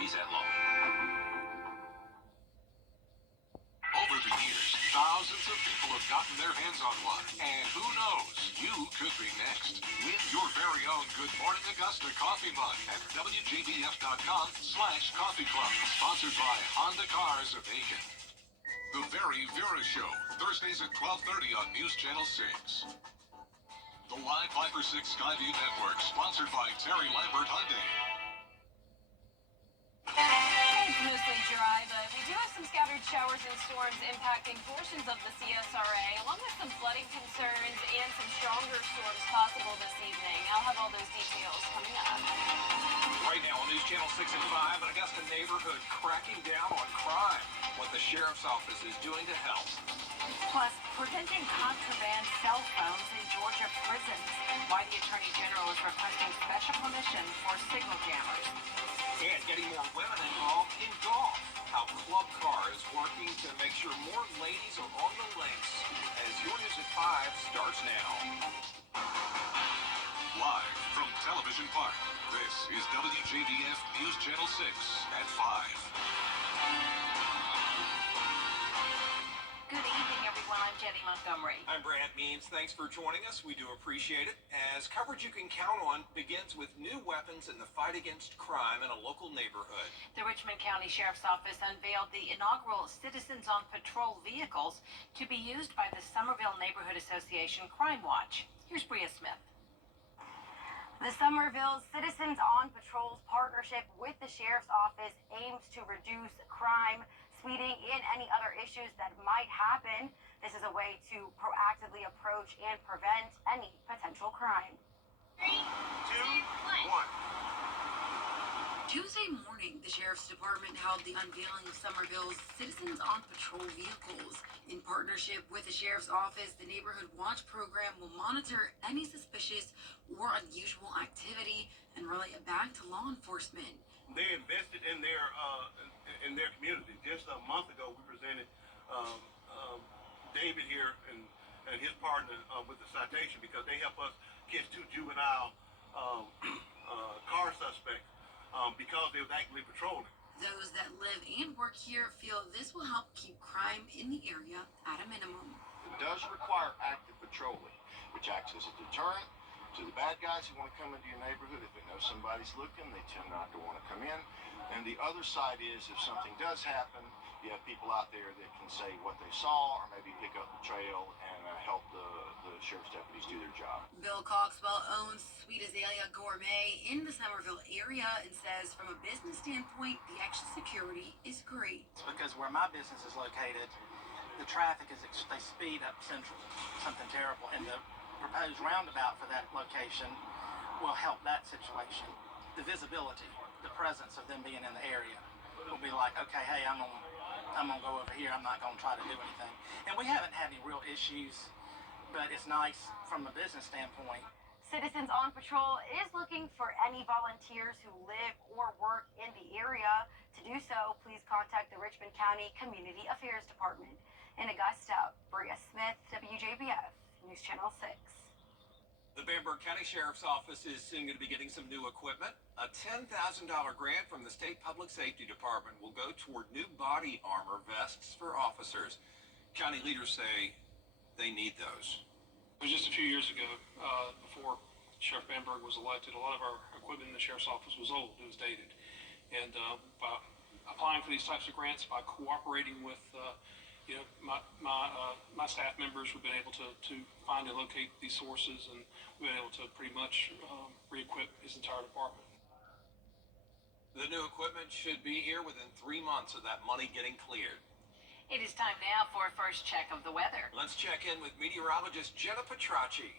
attorneys at law. Over the years, thousands of people have gotten their hands on one. And who knows, you could be next. Win your very own Good Morning Augusta coffee mug at WJBF.com/coffee club. Sponsored by Honda Cars of Aiken. The Very Vera Show, Thursdays at 12:30 on News Channel 6. The Live 5 or 6 Skyview Network, sponsored by Terry Lambert Hyundai. It's mostly dry, but we do have some scattered showers and storms impacting portions of the CSRA, along with some flooding concerns and some stronger storms possible this evening. I'll have all those details coming up. Right now on News Channel 6 and 5, an Augusta neighborhood cracking down on crime. What the sheriff's office is doing to help. Plus, preventing contraband cell phones in Georgia prisons. Why the Attorney General is requesting special permission for signal jammers. And getting more women involved in golf. How Club Car is working to make sure more ladies are on the links. As your News at 5 starts now. Live from Television Park, this is WJBF News Channel 6 at 5. Good evening, everyone. I'm Jenny Montgomery. I'm Brad Means. Thanks for joining us. We do appreciate it. As coverage you can count on begins with new weapons in the fight against crime in a local neighborhood. The Richmond County Sheriff's Office unveiled the inaugural Citizens on Patrol vehicles to be used by the Somerville Neighborhood Association Crime Watch. Here's Bria Smith. The Somerville Citizens on Patrol's partnership with the Sheriff's Office aims to reduce crime, speeding, and any other issues that might happen. This is a way to proactively approach and prevent any potential crime. 3, 2, 1. Tuesday morning, the Sheriff's Department held the unveiling of Somerville's Citizens on Patrol vehicles. In partnership with the Sheriff's Office, the Neighborhood Watch program will monitor any suspicious or unusual activity and relay it back to law enforcement. They invested in their community. Just a month ago, we presented David here and his partner with the citation because they help us catch 2 juvenile car suspects because they was actively patrolling. Those that live and work here feel this will help keep crime in the area at a minimum. It does require active patrolling, which acts as a deterrent to the bad guys who want to come into your neighborhood. If they know somebody's looking, they tend not to want to come in. And the other side is, if something does happen, you have people out there that can say what they saw or maybe pick up the trail and help the sheriff's deputies do their job. Bill Coxwell owns Sweet Azalea Gourmet in the Somerville area and says from a business standpoint, the extra security is great. It's because where my business is located, the traffic is, they speed up Central, something terrible. And the proposed roundabout for that location will help that situation. The visibility, the presence of them being in the area will be like, okay, hey, I'm gonna go over here. I'm not gonna try to do anything. And we haven't had any real issues, but it's nice from a business standpoint. Citizens on Patrol is looking for any volunteers who live or work in the area. To do so, please contact the Richmond County Community Affairs Department. In Augusta, Bria Smith, WJBF, News Channel 6. The Bamberg County Sheriff's Office is soon going to be getting some new equipment. A $10,000 grant from the State Public Safety Department will go toward new body armor vests for officers. County leaders say they need those. It was just a few years ago, before Sheriff Bamberg was elected, a lot of our equipment in the Sheriff's Office was old, it was dated. And by applying for these types of grants, by cooperating with my staff members, we've been able to find and locate these sources, and we've been able to pretty much re-equip his entire department. The new equipment should be here within 3 months of that money getting cleared. It is time now for a first check of the weather. Let's check in with meteorologist Jenna Petracci.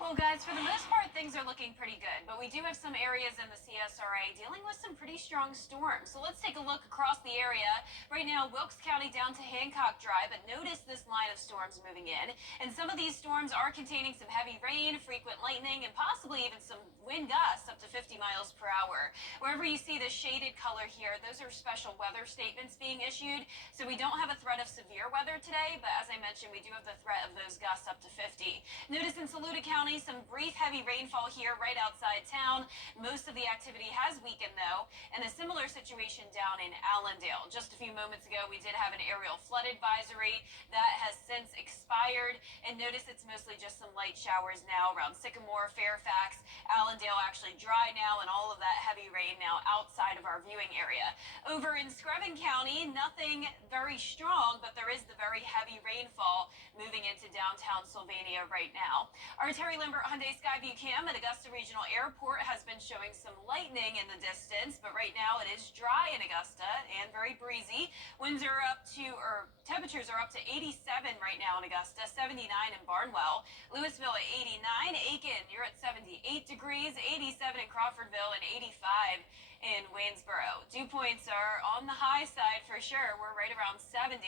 Well, guys, for the most part, things are looking pretty good, but we do have some areas in the CSRA dealing with some pretty strong storms. So let's take a look across the area. Right now, Wilkes County down to Hancock Drive, but notice this line of storms moving in. And some of these storms are containing some heavy rain, frequent lightning, and possibly even some wind gusts up to 50 miles per hour. Wherever you see the shaded color here, those are special weather statements being issued. So we don't have a threat of severe weather today, but as I mentioned, we do have the threat of those gusts up to 50. Notice in Saluda County, some brief heavy rainfall here right outside town. Most of the activity has weakened though, and a similar situation down in Allendale. Just a few moments ago, we did have an aerial flood advisory that has since expired, and notice it's mostly just some light showers now around Sycamore, Fairfax, Allendale actually dry now, and all of that heavy rain now outside of our viewing area. Over in Screven County, nothing very strong, but there is the very heavy rainfall moving into downtown Sylvania right now. Our Terry Lambert Hyundai Skyview cam at Augusta Regional Airport has been showing some lightning in the distance, but right now it is dry in Augusta and very breezy. Winds are up to, or temperatures are up to 87 right now in Augusta, 79 in Barnwell, Louisville at 89, Aiken, you're at 78 degrees, 87 in Crawfordville, and 85 in Waynesboro. Dew points are on the high side for sure. We're right around 70.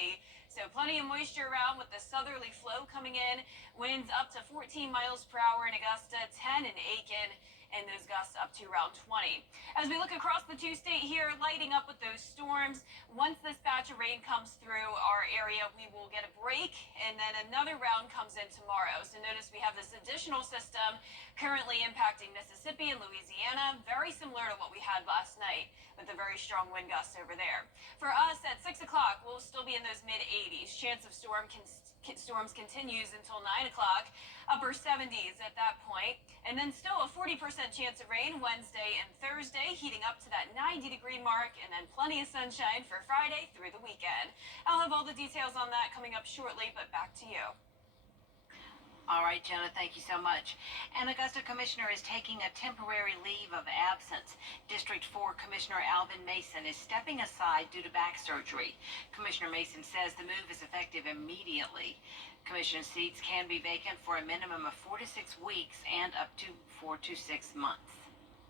So plenty of moisture around with the southerly flow coming in. Winds up to 14 miles per hour in Augusta, 10 in Aiken, and those gusts up to around 20. As we look across the two-state here, lighting up with those storms, once this batch of rain comes through our area, we will get a break, and then another round comes in tomorrow. So notice we have this additional system currently impacting Mississippi and Louisiana, very similar to what we had last night with the very strong wind gusts over there. For us, at 6 o'clock, we'll still be in those mid-80s. Chance of storms continues until 9 o'clock, upper 70s at that point, and then still a 40% chance of rain Wednesday and Thursday, heating up to that 90-degree mark, and then plenty of sunshine for Friday through the weekend. I'll have all the details on that coming up shortly, but back to you. All right, Jenna, thank you so much. An Augusta commissioner is taking a temporary leave of absence. District 4 Commissioner Alvin Mason is stepping aside due to back surgery. Commissioner Mason says the move is effective immediately. Commission seats can be vacant for a minimum of 4 to 6 weeks and up to 4 to 6 months.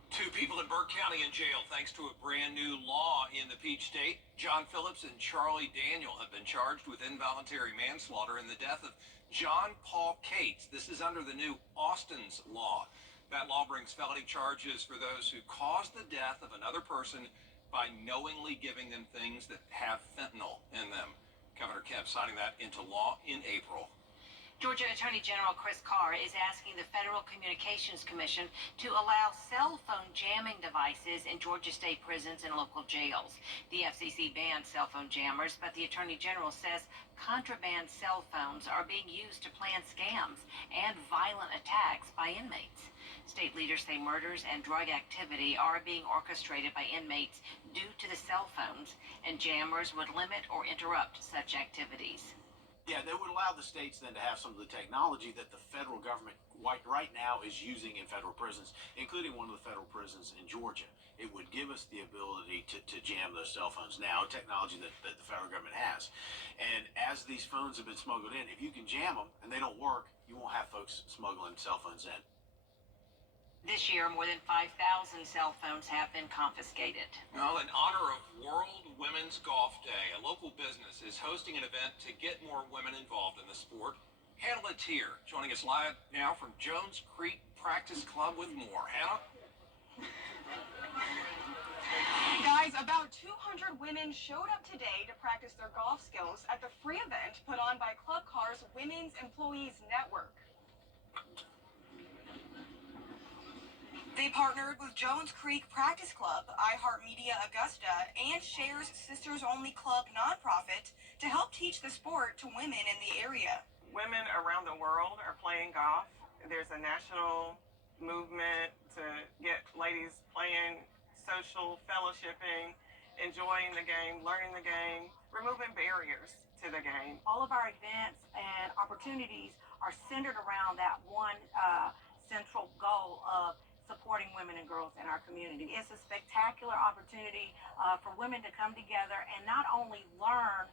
2 people in Burke County in jail thanks to a brand new law in the Peach State. John Phillips and Charlie Daniel have been charged with involuntary manslaughter in the death of John Paul Cates. This is under the new Austin's law. That law brings felony charges for those who caused the death of another person by knowingly giving them things that have fentanyl in them. Governor Kemp signing that into law in April. Georgia Attorney General Chris Carr is asking the Federal Communications Commission to allow cell phone jamming devices in Georgia state prisons and local jails. The FCC banned cell phone jammers, but the Attorney General says contraband cell phones are being used to plan scams and violent attacks by inmates. State leaders say murders and drug activity are being orchestrated by inmates due to the cell phones, and jammers would limit or interrupt such activities. Yeah, they would allow the states then to have some of the technology that the federal government right now is using in federal prisons, including one of the federal prisons in Georgia. It would give us the ability to jam those cell phones now, technology that the federal government has. And as these phones have been smuggled in, if you can jam them and they don't work, you won't have folks smuggling cell phones in. This year, more than 5,000 cell phones have been confiscated. Well, in honor of World Women's Golf Day, a local business is hosting an event to get more women involved in the sport. Hannah Latier joining us live now from Jones Creek Practice Club with more. Hannah? Guys, about 200 women showed up today to practice their golf skills at the free event put on by Club Car's Women's Employees Network. They partnered with Jones Creek Practice Club, iHeartMedia Augusta, and Share's Sisters Only Club nonprofit to help teach the sport to women in the area. Women around the world are playing golf. There's a national movement to get ladies playing, social fellowshipping, enjoying the game, learning the game, removing barriers to the game. All of our events and opportunities are centered around that one central goal of supporting women and girls in our community. It's a spectacular opportunity for women to come together and not only learn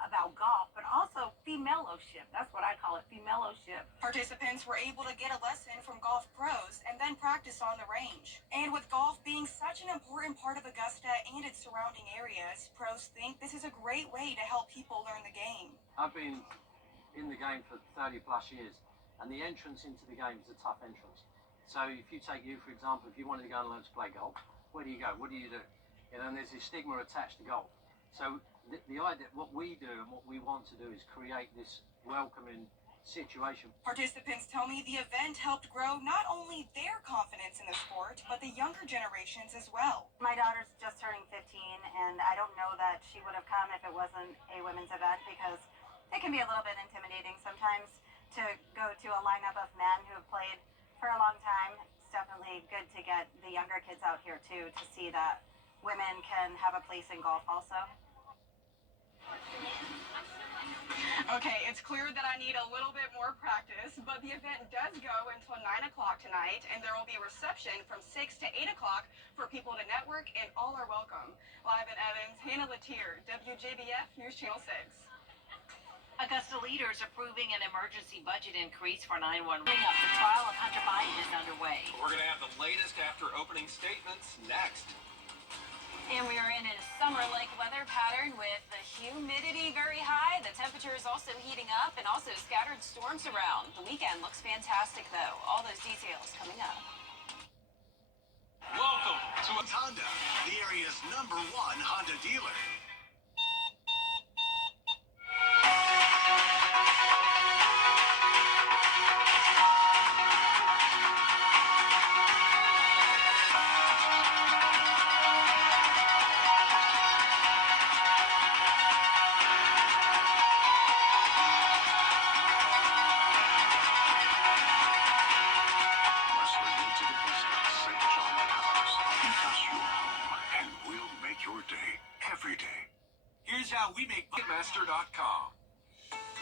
about golf, but also femaileship. That's what I call it, femaileship. Participants were able to get a lesson from golf pros and then practice on the range. And with golf being such an important part of Augusta and its surrounding areas, pros think this is a great way to help people learn the game. I've been in the game for 30 plus years, and the entrance into the game is a tough entrance. So if you take you, for example, if you wanted to go and learn to play golf, where do you go? What do you do? You know, and there's this stigma attached to golf. So the idea, what we do and what we want to do is create this welcoming situation. Participants tell me the event helped grow not only their confidence in the sport, but the younger generations as well. My daughter's just turning 15, and I don't know that she would have come if it wasn't a women's event, because it can be a little bit intimidating sometimes to go to a lineup of men who have played for a long time. It's definitely good to get the younger kids out here too, to see that women can have a place in golf also. Okay, it's clear that I need a little bit more practice, but the event does go until 9 o'clock tonight, and there will be a reception from 6 to 8 o'clock for people to network, and all are welcome. Live in Evans, Hannah Latier, WJBF News Channel 6. Augusta leaders approving an emergency budget increase for 911. The trial of Hunter Biden is underway. We're going to have the latest after opening statements next. And we are in a summer-like weather pattern with the humidity very high. The temperature is also heating up and also scattered storms around. The weekend looks fantastic, though. All those details coming up. Welcome to Honda, the area's #1 Honda dealer. Here's how we make Ticketmaster.com.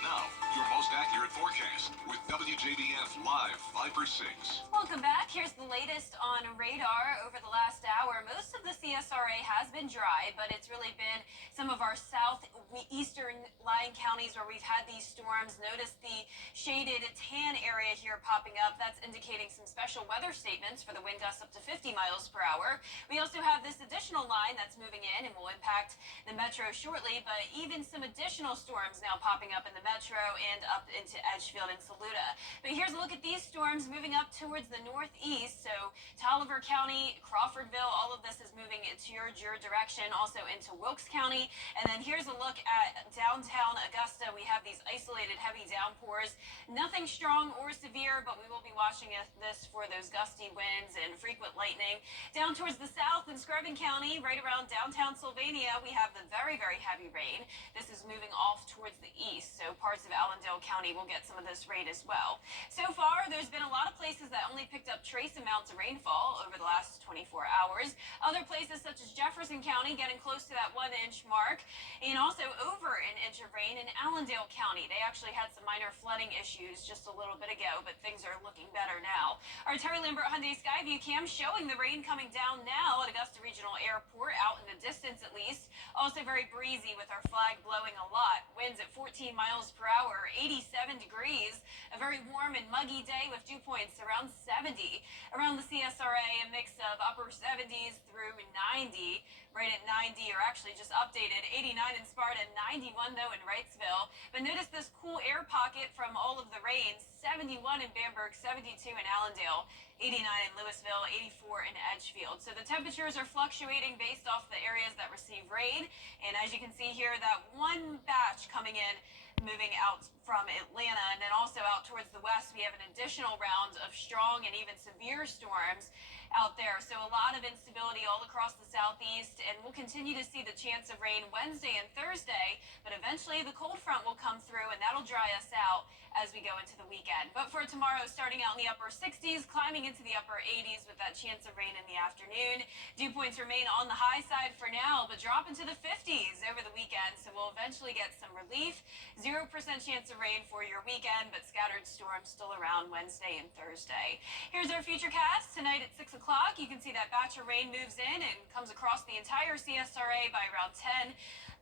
Now, your most accurate forecast with WJBF Live 5/6. Welcome back. Here's the latest on radar over the last hour. Most of the CSRA has been dry, but it's really been some of our southeastern lying counties where we've had these storms. Notice the shaded tan area here popping up. That's indicating some special weather statements for the wind gusts up to 50 miles per hour. We also have this additional line that's moving in and will impact the metro shortly, but even some additional storms now popping up in the metro and up into Edgefield and Saluda. But here's a look at these storms moving up towards the northeast. So Tolliver County, Crawfordville, all of this is moving into your direction, also into Wilkes County. And then here's a look at downtown Augusta. We have these isolated heavy downpours. Nothing strong or severe, but we will be watching this for those gusty winds and frequent lightning. Down towards the south in Screven County, right around downtown Sylvania, we have the very, very heavy rain. This is moving off towards the east, so parts of Allendale County will get some of this rain as well. So far, there's been a lot of places that only picked up trace amounts of rainfall over the last 24 hours. Other places such as Jefferson County getting close to that 1-inch mark, and also over an inch of rain in Allendale County. They actually had some minor flooding issues just a little bit ago, but things are looking better now. Our Terry Lambert Hyundai Skyview cam showing the rain coming down now at Augusta Regional Airport, out in the distance at least. Also very breezy with our flag blowing a lot. Winds at 14 miles per hour, 87 degrees. A very warm and muggy day with dew points around 70. Around the CSRA, a mix of upper 70s through 90. Right at 90, or actually just updated, 89 in Sparta, 91 though in Wrightsville. But notice this cool air pocket from all of the rain, 71 in Bamberg, 72 in Allendale, 89 in Louisville, 84 in Edgefield. So the temperatures are fluctuating based off the areas that receive rain. And as you can see here, that one batch coming in, moving out from Atlanta, and then also out towards the west, we have an additional round of strong and even severe storms out there. So a lot of instability all across the southeast, and we'll continue to see the chance of rain Wednesday and Thursday, but eventually the cold front will come through and that'll dry us out as we go into the weekend. But for tomorrow, starting out in the upper 60s, climbing into the upper 80s with that chance of rain in the afternoon. Dew points remain on the high side for now, but drop into the 50s over the weekend, so we'll eventually get some relief. 0% chance of rain for your weekend, but scattered storms still around Wednesday and Thursday. Here's our future cast. Tonight at 6 o'clock, you can see that batch of rain moves in and comes across the entire CSRA by around 10.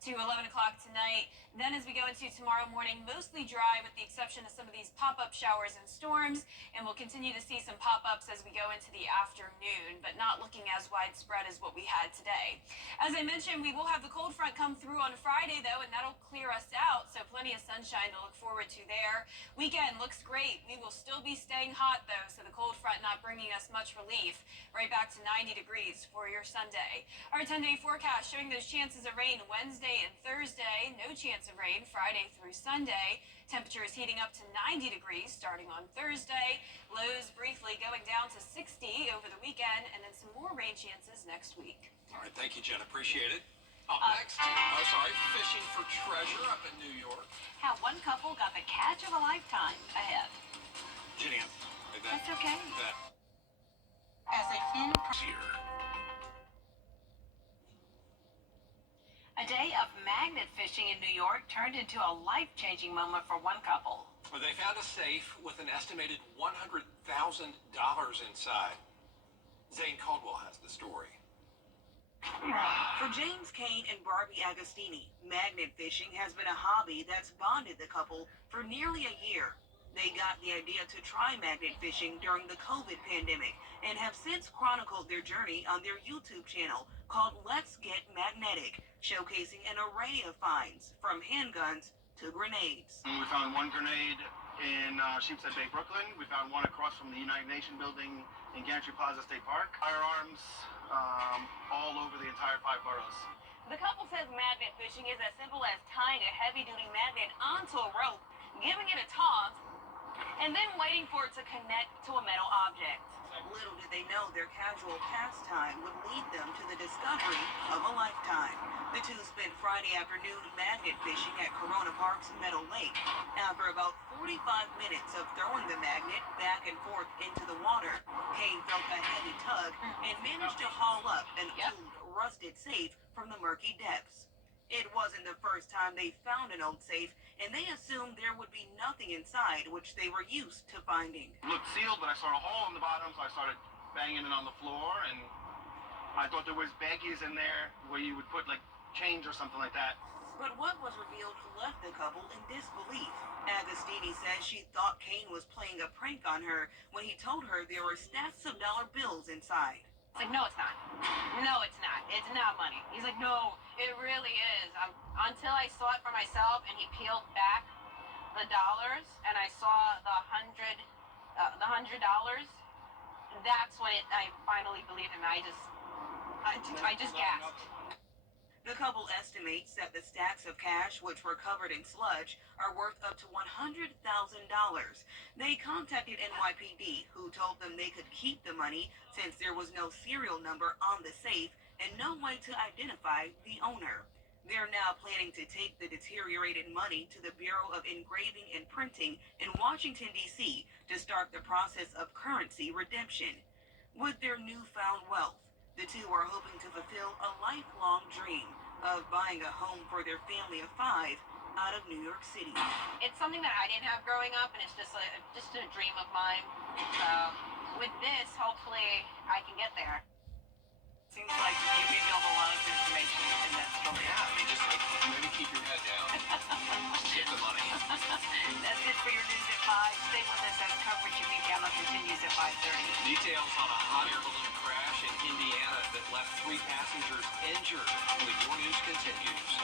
to 11 o'clock tonight. Then as we go into tomorrow morning, mostly dry with the exception of some of these pop-up showers and storms, and we'll continue to see some pop-ups as we go into the afternoon, but not looking as widespread as what we had today. As I mentioned, we will have the cold front come through on Friday, though, and that'll clear us out, so plenty of sunshine to look forward to there. Weekend looks great. We will still be staying hot, though, so the cold front not bringing us much relief. Right back to 90 degrees for your Sunday. Our 10-day forecast showing those chances of rain Wednesday and Thursday. No chance of rain Friday through Sunday. Temperatures heating up to 90 degrees starting on Thursday. Lows briefly going down to 60 over the weekend, and then some more rain chances next week. All right, thank you, Jen. Appreciate it. Up next, fishing for treasure up in New York. How one couple got the catch of a lifetime ahead. Jenny, That's okay. As a fin Here. A day of magnet fishing in New York turned into a life-changing moment for one couple. Well, they found a safe with an estimated $100,000 inside. Zane Caldwell has the story. For James Kane and Barbie Agostini, magnet fishing has been a hobby that's bonded the couple for nearly a year. They got the idea to try magnet fishing during the COVID pandemic and have since chronicled their journey on their YouTube channel called Let's Get Magnetic, showcasing an array of finds from handguns to grenades. We found one grenade in Sheepshead Bay, Brooklyn. We found one across from the United Nations building in Gantry Plaza State Park. Firearms all over the entire 5 boroughs. The couple says magnet fishing is as simple as tying a heavy-duty magnet onto a rope, giving it a toss, and then waiting for it to connect to a metal object. Little did they know their casual pastime would lead them to the discovery of a lifetime. The two spent Friday afternoon magnet fishing at Corona Park's Meadow Lake. After about 45 minutes of throwing the magnet back and forth into the water, Kane felt a heavy tug and managed to haul up an old, rusted safe from the murky depths. It wasn't the first time they found an old safe, and they assumed there would be nothing inside, which they were used to finding. It looked sealed, but I saw a hole in the bottom, so I started banging it on the floor, and I thought there was baggies in there where you would put, like, change or something like that. But what was revealed left the couple in disbelief. Agostini says she thought Kane was playing a prank on her when he told her there were stacks of dollar bills inside. It's like, no, it's not. No, it's not. It's not money. He's like, no, it really is. Until I saw it for myself and he peeled back the dollars and I saw the $100, that's when I finally believed him. I just gasped. The couple estimates that the stacks of cash, which were covered in sludge, are worth up to $100,000. They contacted NYPD, who told them they could keep the money since there was no serial number on the safe and no way to identify the owner. They're now planning to take the deteriorated money to the Bureau of Engraving and Printing in Washington, D.C. to start the process of currency redemption. With their newfound wealth, the two are hoping to fulfill a lifelong dream of buying a home for their family of 5 out of New York City. It's something that I didn't have growing up, and it's just a dream of mine. With this, hopefully, I can get there. Seems like you revealed a lot of information in that story. Yeah, I mean, just like, maybe keep your head down. Get the money. That's it for your news at 5. Stay with us as coverage of Indiana continues at 5:30. Details on a hot air balloon crash in Indiana that left 3 passengers injured when your news continues.